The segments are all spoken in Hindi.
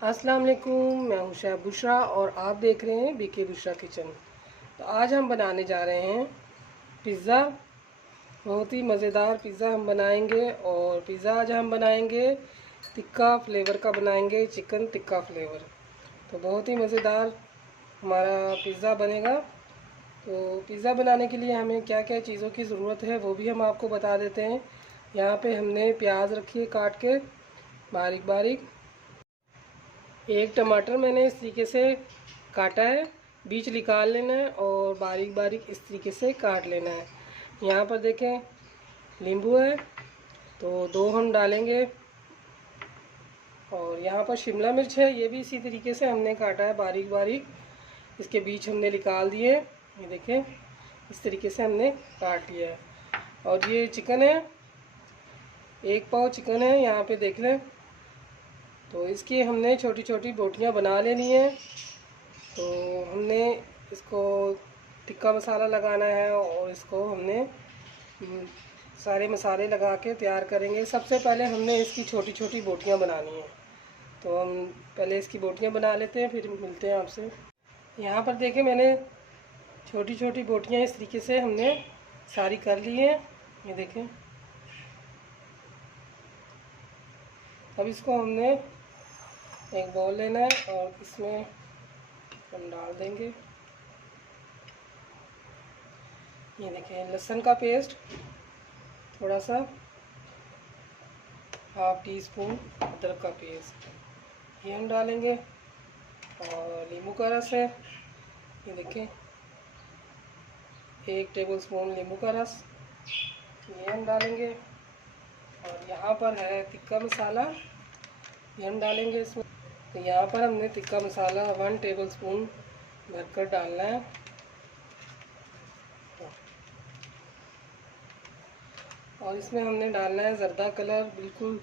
अस्सलाम वालेकुम, मैं हूं शेफ बुशरा और आप देख रहे हैं बीके बुशरा किचन। तो आज हम बनाने जा रहे हैं पिज़्ज़ा। बहुत ही मज़ेदार पिज़्ज़ा हम बनाएंगे। और पिज़्ज़ा आज हम बनाएंगे टिक्का फ्लेवर का बनाएंगे, चिकन टिक्का फ्लेवर। तो बहुत ही मज़ेदार हमारा पिज़्ज़ा बनेगा। तो पिज़्ज़ा बनाने के लिए हमें क्या क्या चीज़ों की ज़रूरत है वो भी हम आपको बता देते हैं। यहाँ पे हमने प्याज रखी है काट के बारीक बारीक। एक टमाटर मैंने इस तरीके से काटा है, बीज निकाल लेना है और बारीक बारीक इस तरीके से काट लेना है। यहाँ पर देखें नींबू है तो 2 हम डालेंगे। और यहाँ पर शिमला मिर्च है, ये भी इसी तरीके से हमने काटा है बारीक बारीक। इसके बीज हमने निकाल दिए, ये देखें इस तरीके से हमने काट लिया है। और ये चिकन है, 1 पाव चिकन है, यहाँ पे देख लें। तो इसकी हमने छोटी छोटी बोटियाँ बना लेनी है। तो हमने इसको टिक्का मसाला लगाना है और इसको हमने सारे मसाले लगा के तैयार करेंगे। सबसे पहले हमने इसकी छोटी छोटी बोटियाँ बनानी है। तो हम पहले इसकी बोटियाँ बना लेते हैं, फिर मिलते हैं आपसे। यहाँ पर देखें मैंने छोटी छोटी बोटियाँ इस तरीके से हमने सारी कर ली हैं, ये देखें। अब इसको हमने एक बॉल लेना है और इसमें हम डाल देंगे। ये देखें लहसुन का पेस्ट थोड़ा सा, 1/2 टीस्पून अदरक का पेस्ट ये हम डालेंगे। और नींबू का रस है, ये देखें 1 टेबलस्पून नींबू का रस ये हम डालेंगे। और यहाँ पर है टिक्का मसाला, ये हम डालेंगे इसमें। तो यहाँ पर हमने टिक्का मसाला 1 टेबलस्पून भरकर डालना है। और इसमें हमने डालना है ज़र्दा कलर, बिल्कुल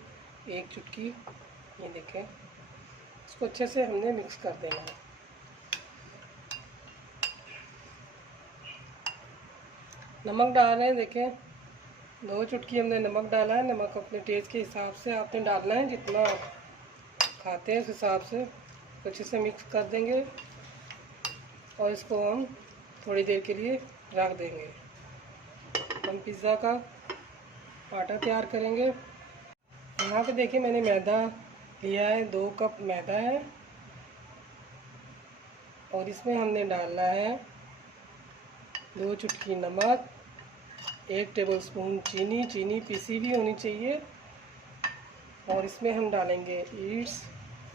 1 चुटकी, ये देखें। इसको अच्छे से हमने मिक्स कर देना है। नमक डाल रहे हैं, देखें 2 चुटकी हमने नमक डाला है। नमक अपने टेस्ट के हिसाब से आपने डालना है, जितना आप खाते हैं उस हिसाब से। तो अच्छे से मिक्स कर देंगे और इसको हम थोड़ी देर के लिए रख देंगे। हम पिज़्ज़ा का आटा तैयार करेंगे। यहाँ पे देखिए मैंने मैदा लिया है, 2 कप मैदा है। और इसमें हमने डालना है 2 चुटकी नमक, 1 टेबलस्पून चीनी, चीनी पिसी भी होनी चाहिए। और इसमें हम डालेंगे ईट्स,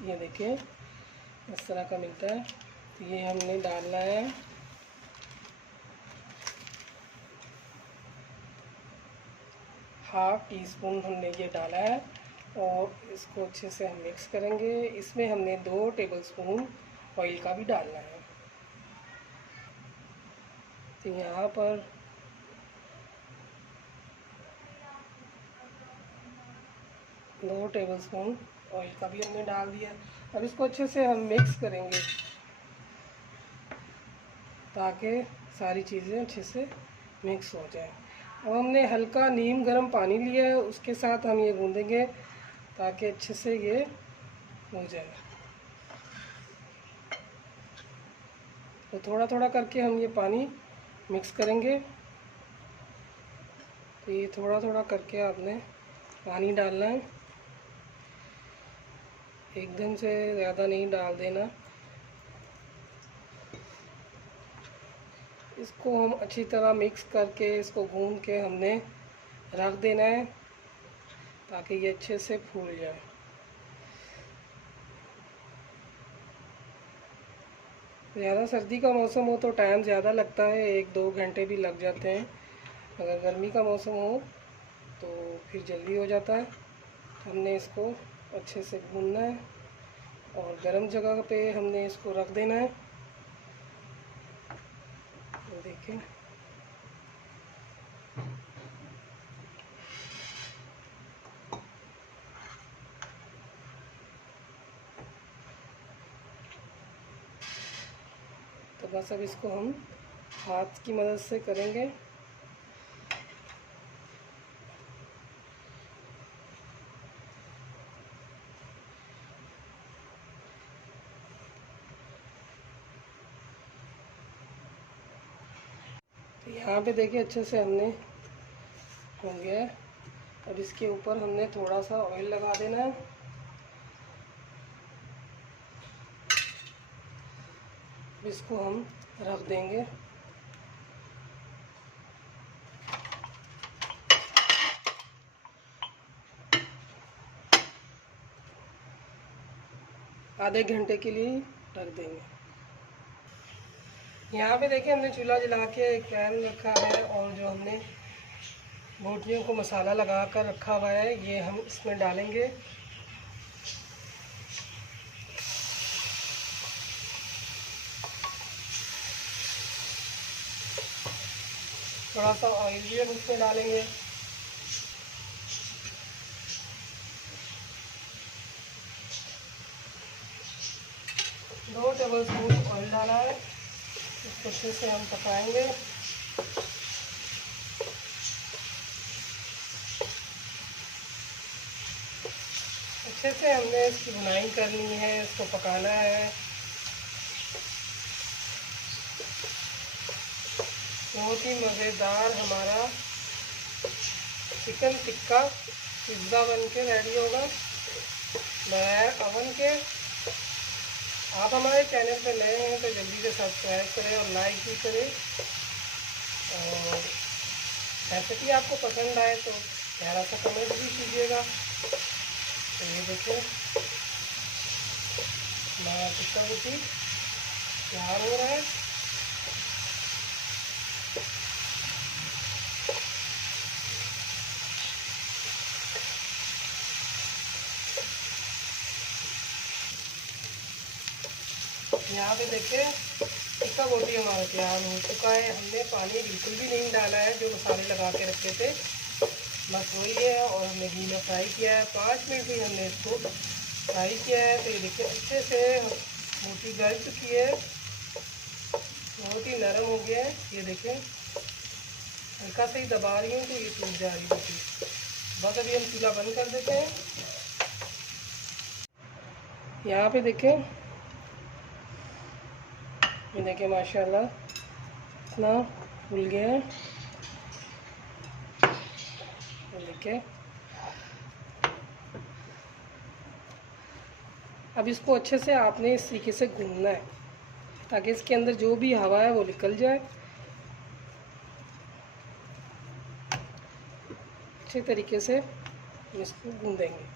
ये देखें इस तरह का मिलता है, तो ये हमने डालना है। ½ टीस्पून हमने ये डाला है और इसको अच्छे से हम मिक्स करेंगे। इसमें हमने 2 टेबलस्पून ऑयल का भी डालना है। तो यहाँ पर दो टेबलस्पून ऑयल का भी हमने डाल दिया। अब इसको अच्छे से हम मिक्स करेंगे ताकि सारी चीज़ें अच्छे से मिक्स हो जाए। अब हमने हल्का नीम गर्म पानी लिया है, उसके साथ हम ये गूँधेंगे ताकि अच्छे से ये हो जाए। तो थोड़ा थोड़ा करके हम ये पानी मिक्स करेंगे। तो ये थोड़ा थोड़ा करके आपने पानी डालना है, एकदम से ज़्यादा नहीं डाल देना। इसको हम अच्छी तरह मिक्स करके इसको गूंद के हमने रख देना है ताकि ये अच्छे से फूल जाए। ज़्यादा सर्दी का मौसम हो तो टाइम ज़्यादा लगता है, 1-2 घंटे भी लग जाते हैं। अगर गर्मी का मौसम हो तो फिर जल्दी हो जाता है। हमने इसको अच्छे से भूनना है और गर्म जगह पे हमने इसको रख देना है। देखें तो बस अब इसको हम हाथ की मदद से करेंगे। यहाँ पे देखिए अच्छे से हमने हो गया है। अब इसके ऊपर हमने थोड़ा सा ऑयल लगा देना है। इसको हम रख देंगे। आधे घंटे के लिए रख देंगे। यहाँ पे देखिए हमने चूल्हा जला के एक पैन रखा है और जो हमने बोटियों को मसाला लगा कर रखा हुआ है ये हम इसमें डालेंगे। थोड़ा सा ऑयल भी हम इसमें डालेंगे। दो टेबल स्पून ऑयल डाला है। इसको अच्छे से हम पकाएंगे। अच्छे से हमने इसकी भुनाई करनी है, इसको पकाना है। बहुत ही मज़ेदार हमारा चिकन टिक्का पिज़्ज़ा बन के रेडी होगा बगैर ओवन के। आप हमारे चैनल पर नए हैं तो जल्दी से सब्सक्राइब करें और लाइक भी करें। और रेसिपी आपको पसंद आए तो प्यारा सा कमेंट भी कीजिएगा। तो ये देखिए हमारा टिक्का रोटी तैयार हो रहा है। यहाँ पे देखिए टिक्का रोटी हमारा तैयार हो चुका है। हमने पानी बिल्कुल भी नहीं डाला है, जो मसाले लगा के रखे थे बस वही है। और हमने घी में फ्राई किया है। 5 मिनट भी हमने इसको फ्राई किया है। तो ये देखिए अच्छे से रोटी गल चुकी है, बहुत ही नरम हो गया है। ये देखिए हल्का से ही दबा रही हूँ तो ये टूट जा रही है रोटी। बस अभी हम चूल्हा बंद कर देते हैं। यहाँ पे देखिए ये देखिए माशाल्लाह इतना फूल गया है। देखिए अब इसको अच्छे से आपने इस तरीके से गूंदना है ताकि इसके अंदर जो भी हवा है वो निकल जाए। अच्छे तरीके से इसको गूंदेंगे।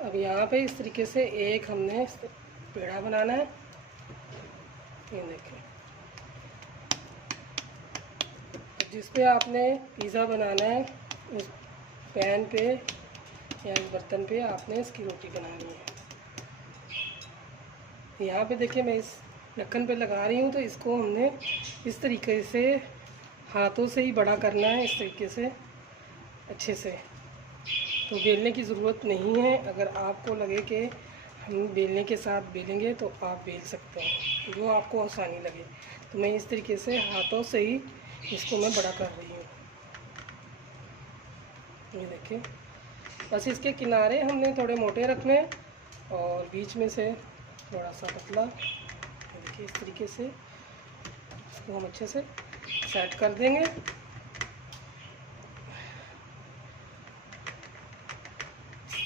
अब यहाँ पे इस तरीके से एक हमने पेड़ा बनाना है। ये देखिए जिस पे आपने पिज़्ज़ा बनाना है उस पैन पे या इस बर्तन पे आपने इसकी रोटी बनानी है। यहाँ पे देखिए मैं इस ढक्कन पे लगा रही हूँ तो इसको हमने इस तरीके से हाथों से ही बड़ा करना है, इस तरीके से अच्छे से। तो बेलने की ज़रूरत नहीं है। अगर आपको लगे कि हम बेलने के साथ बेलेंगे तो आप बेल सकते हैं, जो आपको आसानी लगे। तो मैं इस तरीके से हाथों से ही इसको मैं बड़ा कर रही हूँ। ये देखिए बस इसके किनारे हमने थोड़े मोटे रखने हैं और बीच में से थोड़ा सा पतला। देखिए इस तरीके से इसको हम अच्छे से सेट कर देंगे। इस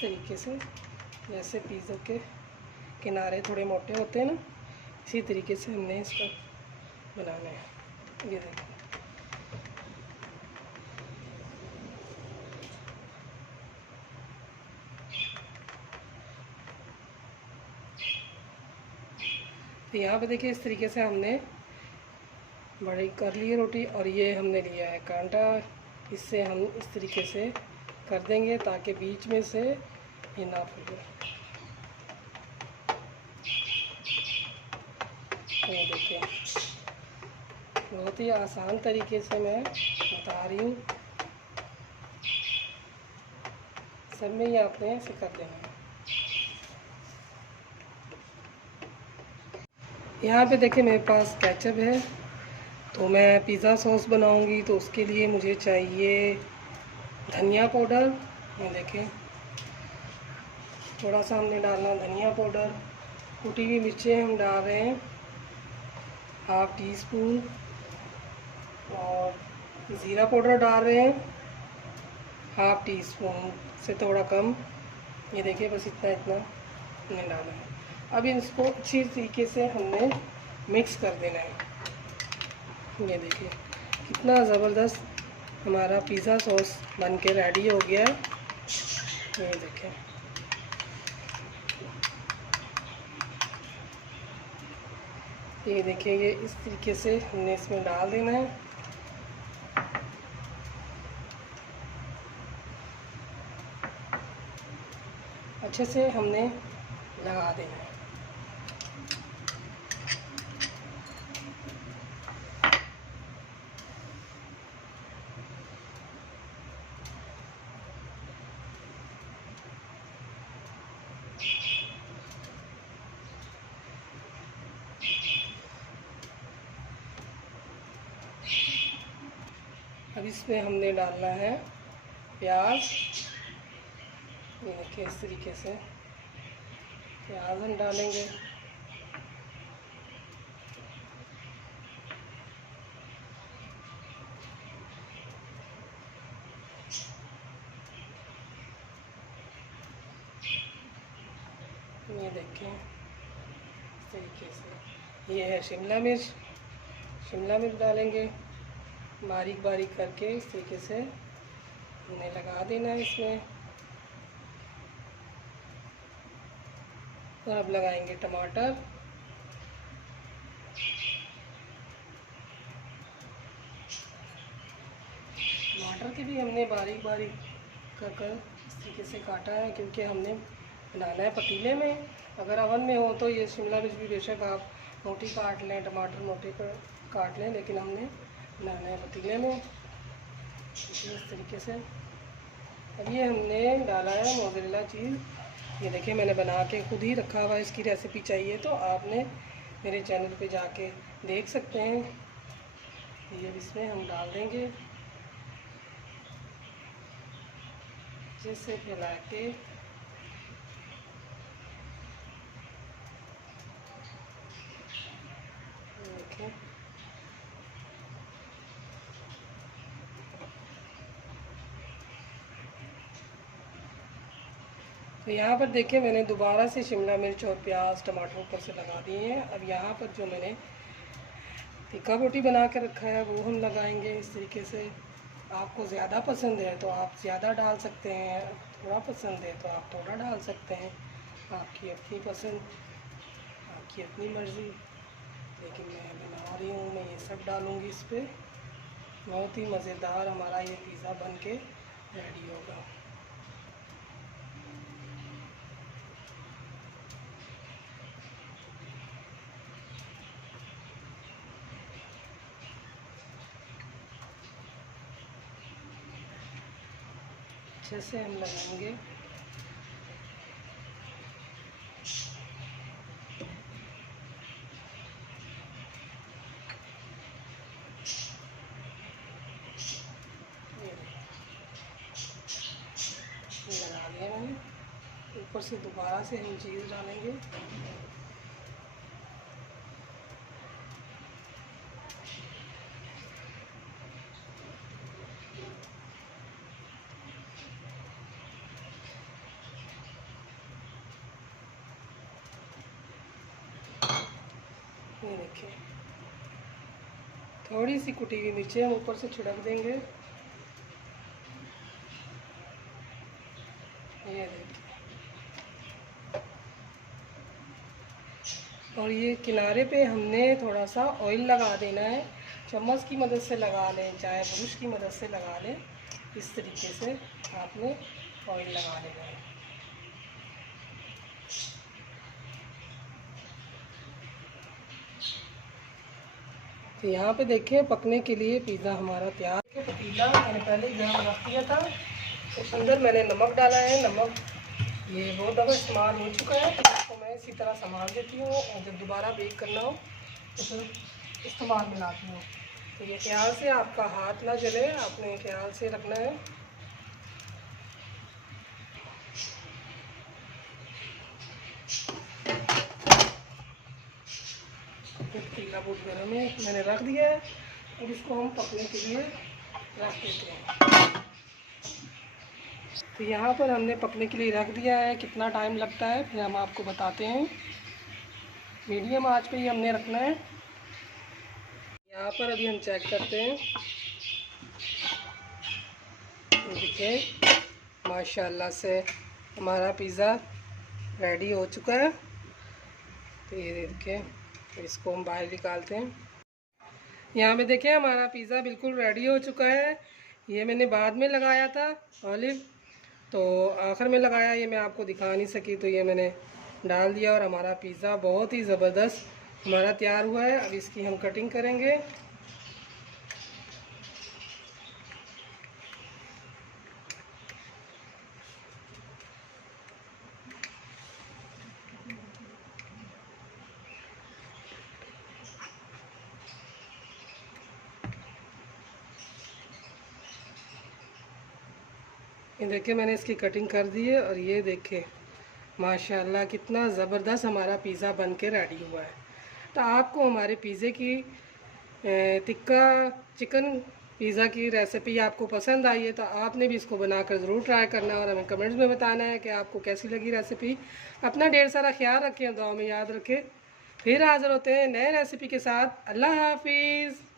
तरीके से जैसे पिज़्ज़ा के किनारे थोड़े मोटे होते हैं ना, इसी तरीके से हमने इसका बनाना है। ये देखिए तो यहाँ पे देखिए इस तरीके से हमने बड़ी कर ली है रोटी। और ये हमने लिया है कांटा, इससे हम इस तरीके से कर देंगे ताकि बीच में से ये ना फूले। ये देखिए बहुत ही आसान तरीके से मैं बता रही हूँ। सब में ही आपने ऐसे कर देना है। यहाँ पे देखिए मेरे पास केचप है, तो मैं पिज़्ज़ा सॉस बनाऊंगी तो उसके लिए मुझे चाहिए धनिया पाउडर, ये देखें थोड़ा सा हमने डालना धनिया पाउडर। कुटी हुई मिर्चें हम डाल रहे हैं हाफ टी स्पून, और ज़ीरा पाउडर डाल रहे हैं हाफ टी स्पून से थोड़ा कम। ये देखिए बस इतना इतना हमने डाला है। अब इसको अच्छी तरीके से हमने मिक्स कर देना है। ये देखिए कितना ज़बरदस्त हमारा पिज़्ज़ा सॉस बन के रेडी हो गया है। ये देखें ये देखिए, ये इस तरीके से हमने इसमें डाल देना है। अच्छे से हमने लगा देना है। अब इसमें हमने डालना है प्याज। ये देखिए इस तरीके से प्याज हम डालेंगे। ये देखें इस तरीके से। ये है शिमला मिर्च डालेंगे बारीक बारीक करके। इस तरीके से हमने लगा देना है इसमें। और अब लगाएंगे टमाटर। टमाटर के भी हमने बारीक बारीक कर इस तरीके से काटा है, क्योंकि हमने बनाना है पतीले में। अगर अवन में हो तो ये शिमला मिर्च भी बेशक आप मोटी काट लें, टमाटर मोटे काट लें, लेकिन हमने बनाना है पतीले में इस तरीके से। अब ये हमने डाला है मोज़रेला चीज़। ये देखिए मैंने बना के खुद ही रखा हुआ है। इसकी रेसिपी चाहिए तो आपने मेरे चैनल पे जाके देख सकते हैं। ये इसमें हम डाल देंगे जिससे फैला के देखें। तो यहाँ पर देखिए मैंने दोबारा से शिमला मिर्च और प्याज टमाटर ऊपर से लगा दिए हैं। अब यहाँ पर जो मैंने टिक्का बोटी बना के रखा है वो हम लगाएंगे इस तरीके से। आपको ज़्यादा पसंद है तो आप ज़्यादा डाल सकते हैं, थोड़ा पसंद है तो आप थोड़ा डाल सकते हैं। आपकी अपनी पसंद, आपकी अपनी मर्ज़ी। लेकिन मैं बना रही हूँ, मैं ये सब डालूँगी इस पर। बहुत ही मज़ेदार हमारा ये पिज़्ज़ा बन के रेडी होगा। अच्छे से हम लगाएंगे। लगा लिया मैंने। ऊपर से दोबारा से हम चीज़ डालेंगे। ये देखिए थोड़ी सी कुटी हुई मिर्चें हम ऊपर से छिड़क देंगे। ये देखिए, और ये किनारे पे हमने थोड़ा सा ऑयल लगा देना है। चम्मच की मदद से लगा लें, चाहे ब्रश की मदद से लगा लें। इस तरीके से आपने ऑयल लगा लेना है। तो यहाँ पे देखिए पकने के लिए पिज़्ज़ा हमारा तैयार है। पतीला मैंने पहले ही गर्म रख दिया था, उस अंदर मैंने नमक डाला है। नमक ये बहुत दफ़ा इस्तेमाल हो चुका है, तो इसको मैं इसी तरह संभाल देती हूँ, और जब दोबारा बेक करना हो तो फिर इस्तेमाल में लाती हूँ। तो ये ख्याल से आपका हाथ ना जले, आपने ख्याल से रखना है। गरम है, मैंने रख दिया है। अब इसको हम पकने के लिए रख देते हैं। तो यहाँ पर हमने पकने के लिए रख दिया है। कितना टाइम लगता है फिर हम आपको बताते हैं। मीडियम आंच पे ही हमने रखना है। यहाँ पर अभी हम चेक करते हैं। देखिए माशाल्लाह से हमारा पिज़्ज़ा रेडी हो चुका है। तो ये देखिए, इसको हम बाहर निकालते हैं। यहाँ पे देखिए हमारा पिज़्ज़ा बिल्कुल रेडी हो चुका है। ये मैंने बाद में लगाया था ऑलिव, तो आखिर में लगाया, ये मैं आपको दिखा नहीं सकी, तो ये मैंने डाल दिया और हमारा पिज़्ज़ा बहुत ही ज़बरदस्त हमारा तैयार हुआ है। अब इसकी हम कटिंग करेंगे। ये देखिए मैंने इसकी कटिंग कर दी है और ये देखिए माशाल्लाह कितना ज़बरदस्त हमारा पिज़्ज़ा बन के रेडी हुआ है। तो आपको हमारे पिज़्ज़े की टिक्का चिकन पिज़्ज़ा की रेसिपी आपको पसंद आई है तो आपने भी इसको बनाकर ज़रूर ट्राई करना और हमें कमेंट्स में बताना है कि आपको कैसी लगी रेसिपी। अपना ढेर सारा ख्याल रखें, दुआ में याद रखें। फिर हाज़िर होते हैं नए रेसिपी के साथ। अल्लाह हाफिज़।